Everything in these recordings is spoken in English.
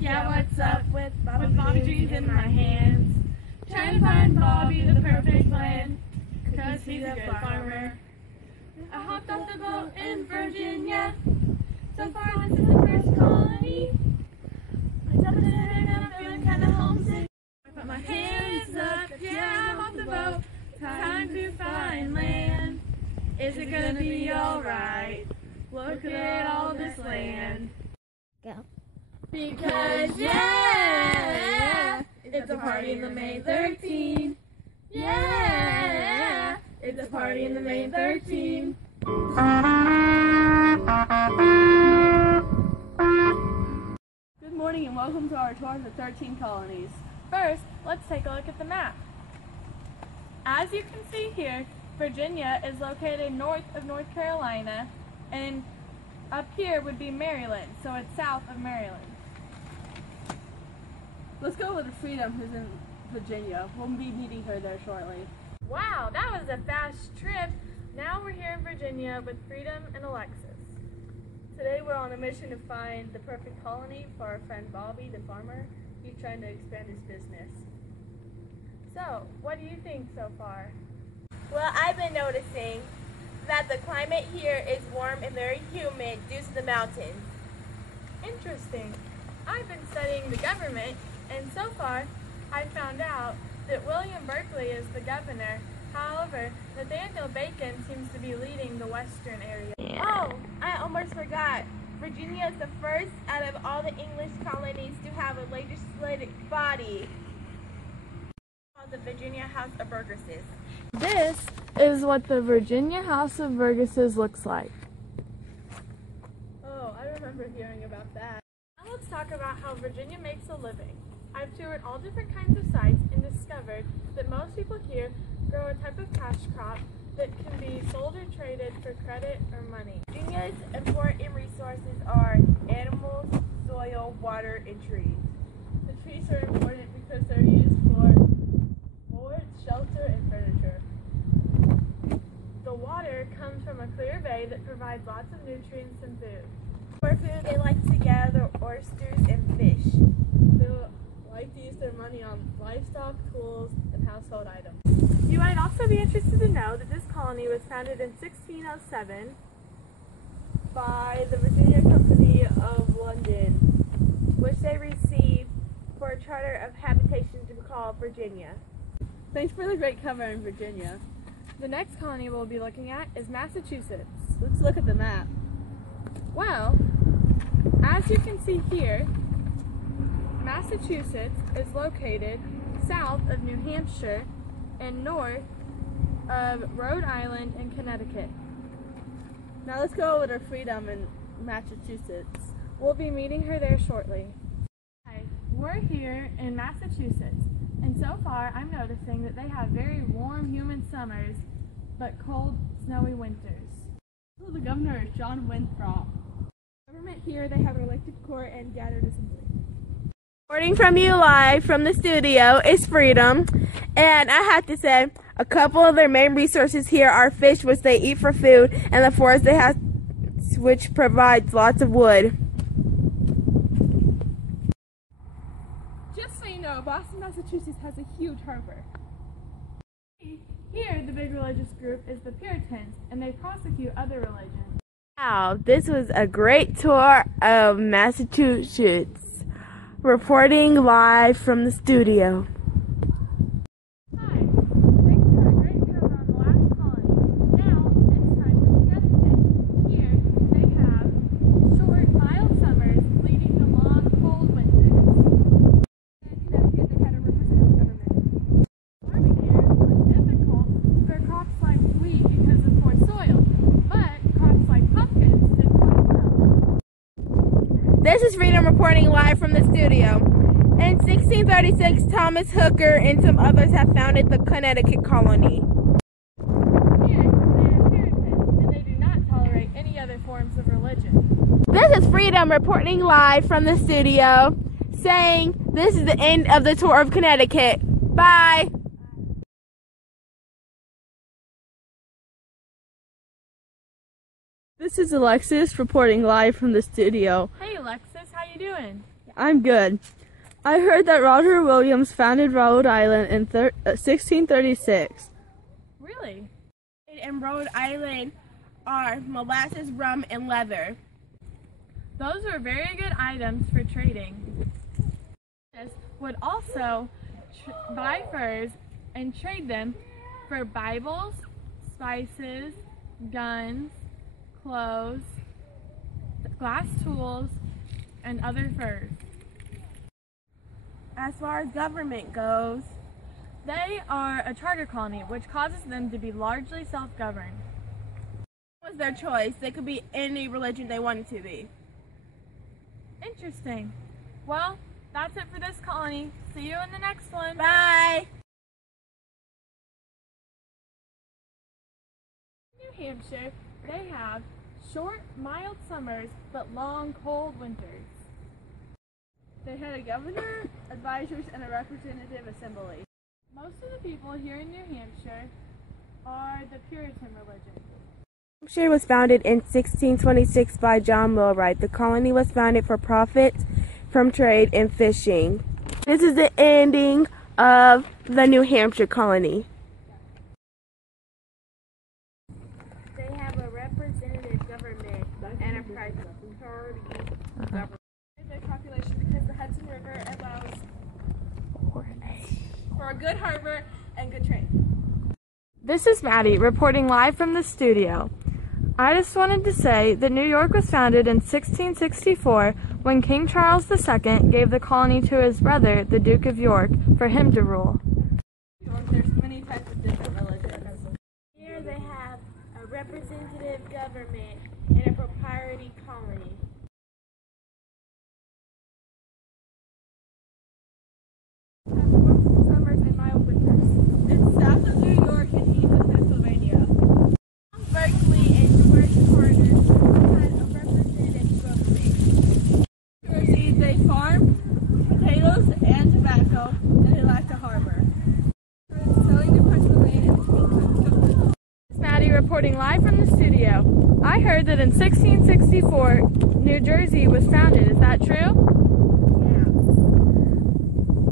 yeah, what's up with Bobby G's in my hands? Trying to find Bobby the perfect blend, cause he's a good farmer. I hopped off the boat in Virginia. So far this is the first colony. I'm jumping in and I'm feeling kinda homesick. I put my hands up, yeah, I'm off the boat. Time to find land. Is it gonna be alright? Look at all this land. Go. Because yeah, it's a party in the May 13. Yeah, it's a party in the May 13. Good morning and welcome to our tour of the 13 colonies. First, let's take a look at the map. As you can see here, Virginia is located north of North Carolina, and up here would be Maryland, so it's south of Maryland. Let's go with Freedom, who's in Virginia. We'll be meeting her there shortly. Wow, that was a fast trip. Now we're here in Virginia with Freedom and Alexis. Today we're on a mission to find the perfect colony for our friend Bobby, the farmer. He's trying to expand his business. So, what do you think so far? Well, I've been noticing that the climate here is warm and very humid due to the mountains. Interesting. I've been studying the government, and so far I found out that William Berkeley is the governor. However, Nathaniel Bacon seems to be leading the western area. Oh, I almost forgot. Virginia is the first out of all the English colonies to have a legislative body called the Virginia House of Burgesses. This is what the Virginia House of Burgesses looks like. Oh, I remember hearing about that. Now let's talk about how Virginia makes a living. I've toured all different kinds of sites and discovered that most people here grow a type of cash crop that can be sold or traded for credit or money. Virginia's important resources are animals, soil, water, and trees. The trees are important because they're used for boards, shelter, and furniture. The water comes from a clear bay that provides lots of nutrients and food. For food, they like to gather oysters and fish. They like to use their money on livestock, tools, and household items. You might also be interested to know that this colony was founded in 1607 by the Virginia Company of London, which they received for a charter of habitation to be called Virginia. Thanks for the great cover in Virginia. The next colony we'll be looking at is Massachusetts. Let's look at the map. Well, as you can see here, Massachusetts is located south of New Hampshire and north of Rhode Island and Connecticut. Now let's go with our Freedom in Massachusetts. We'll be meeting her there shortly. Hi, we're here in Massachusetts, and so far I'm noticing that they have very warm, humid summers, but cold, snowy winters. So the governor is John Winthrop. Government here, they have an elected court and gathered assembly. Reporting from you live from the studio is Freedom, and I have to say, a couple of their main resources here are fish, which they eat for food, and the forest they have, which provides lots of wood. Just so you know, Boston, Massachusetts has a huge harbor. Here, the big religious group is the Puritans, and they prosecute other religions. Wow, this was a great tour of Massachusetts. Reporting live from the studio. Hi, thanks for a great cover on the last colony. Now, it's time for Connecticut. Here, they have short, mild summers leading to long, cold winters. In Connecticut, they had a representative government. Farming here was difficult for crops like wheat because of poor soil, but crops like pumpkins did quite well. This is Freedom reporting live from the studio. In 1636, Thomas Hooker and some others have founded the Connecticut colony. Here, they are Puritans, and they do not tolerate any other forms of religion. This is Freedom reporting live from the studio, saying this is the end of the tour of Connecticut. Bye! This is Alexis reporting live from the studio. Hey Alexis, how you doing? I'm good. I heard that Roger Williams founded Rhode Island in 1636. Really? In Rhode Island are molasses, rum, and leather. Those are very good items for trading. This would also buy furs and trade them for Bibles, spices, guns, clothes, glass tools, and other furs. As far as government goes, They are a charter colony, which causes them to be largely self-governed. it was their choice. They could be any religion they wanted to be. Interesting. Well, that's it for this colony. See you in the next one. Bye! In New Hampshire, they have short, mild summers, but long, cold winters. They had a governor, advisors, and a representative assembly. Most of the people here in New Hampshire are the Puritan religion. Hampshire was founded in 1626 by John Millwright. The colony was founded for profit from trade and fishing. This is the ending of the New Hampshire colony. They have a representative government and a priority government. Their population because the Hudson River allows for a good harbor and good trade. This is Maddie reporting live from the studio. I just wanted to say that New York was founded in 1664 when King Charles II gave the colony to his brother, the Duke of York, for him to rule. There's many types of different religions. Here they have a representative government and a proprietary colony. Summers and mild winters. It's south of New York and east of Pennsylvania. Berkeley and George Carter had a representative government. Jersey, they farm potatoes and tobacco, and they lacked a harbor. Selling to Pennsylvania and King. This is Maddie reporting live from the studio. I heard that in 1664, New Jersey was founded. Is that true?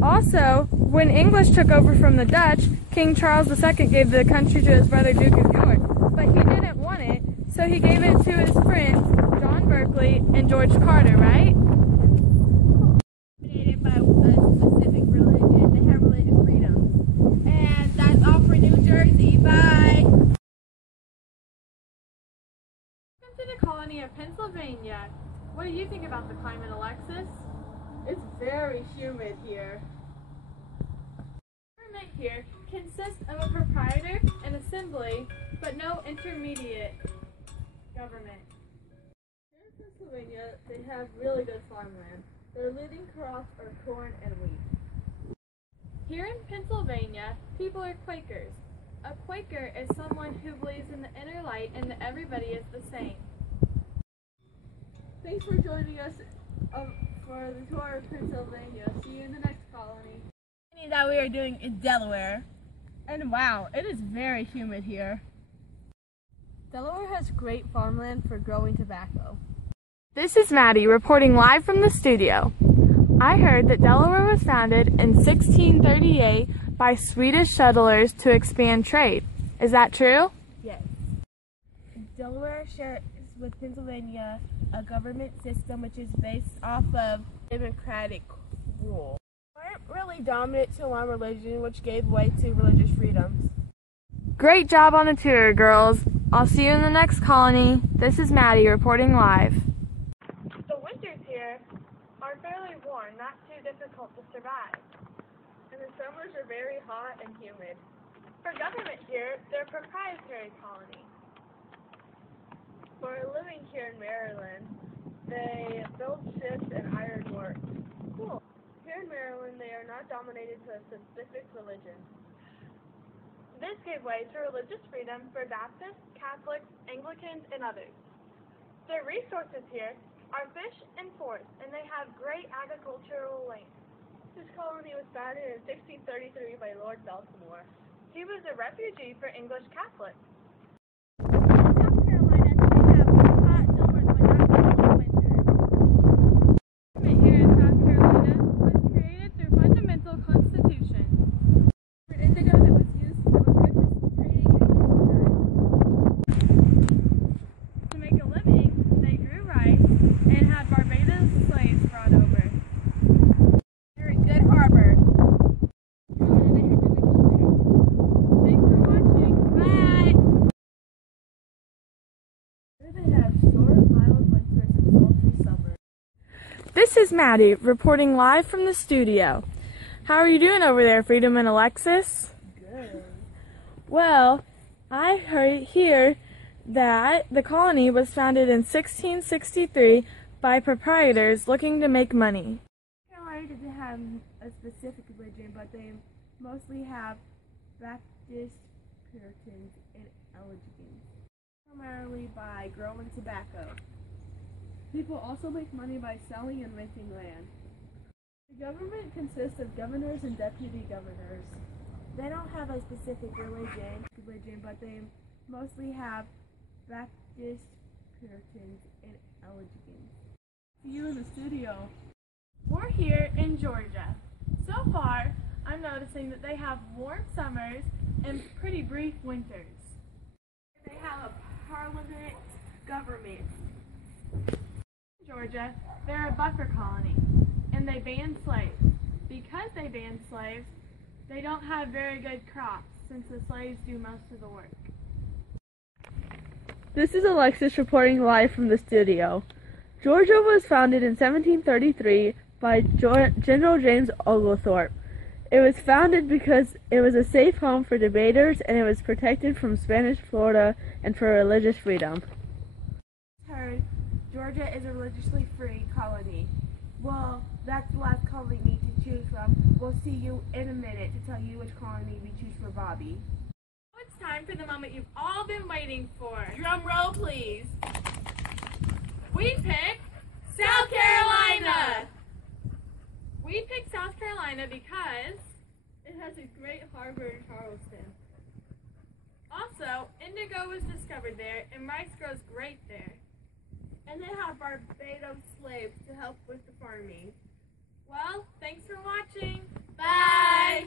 Also, when English took over from the Dutch, King Charles II gave the country to his brother Duke of York, but he didn't want it, so he gave it to his friends, John Berkeley and George Carter, right? Dominated by a specific religion. They have religious freedom. And that's all for New Jersey. Bye! Welcome to the colony of Pennsylvania. What do you think about the climate, Alexis? It's very humid here. Government here consists of a proprietor, an assembly, but no intermediate government. Here in Pennsylvania, they have really good farmland. Their leading crops are corn and wheat. Here in Pennsylvania, people are Quakers. A Quaker is someone who believes in the inner light and that everybody is the same. Thanks for joining us for the tour of Pennsylvania. See you in the next colony. That we are doing in Delaware. And wow, it is very humid here. Delaware has great farmland for growing tobacco. This is Maddie reporting live from the studio. I heard that Delaware was founded in 1638 by Swedish settlers to expand trade. Is that true? Yes. Delaware shares with Pennsylvania a government system which is based off of democratic rule. We weren't really dominant to one religion, which gave way to religious freedoms. Great job on the tour, girls. I'll see you in the next colony. This is Maddie reporting live. The winters here are fairly warm, not too difficult to survive. And the summers are very hot and humid. For government here, they're a proprietary colony. For living here in Maryland, they build ships and ironworks. Cool. Here in Maryland, they are not dominated to a specific religion. This gave way to religious freedom for Baptists, Catholics, Anglicans, and others. Their resources here are fish and forests, and they have great agricultural land. This colony was founded in 1633 by Lord Baltimore. He was a refugee for English Catholics. South Carolina, they have This is Maddie reporting live from the studio. How are you doing over there, Freedom and Alexis? Good. Well, I hear that the colony was founded in 1663 by proprietors looking to make money. Carolina doesn't have a specific religion, but they mostly have Baptist, Puritans, and Elegans, primarily by growing tobacco. People also make money by selling and renting land. The government consists of governors and deputy governors. They don't have a specific religion, but they mostly have Baptist, Puritans, and Elegans. See you in the studio. We're here in Georgia. So far, I'm noticing that they have warm summers and pretty brief winters. They have a parliament government. In Georgia, they're a buffer colony, and they ban slaves. Because they ban slaves, they don't have very good crops, since the slaves do most of the work. This is Alexis reporting live from the studio. Georgia was founded in 1733 by General James Oglethorpe. It was founded because it was a safe home for debaters and it was protected from Spanish Florida and for religious freedom. Heard Georgia is a religiously free colony. Well, that's the last colony we need to choose from. We'll see you in a minute to tell you which colony we choose for Bobby. Now it's time for the moment you've all been waiting for. Drum roll, please. We picked South Carolina! We picked South Carolina because It has a great harbor in Charleston. also indigo was discovered there and rice grows great there. And they have Barbados slaves to help with the farming. Well, thanks for watching. Bye!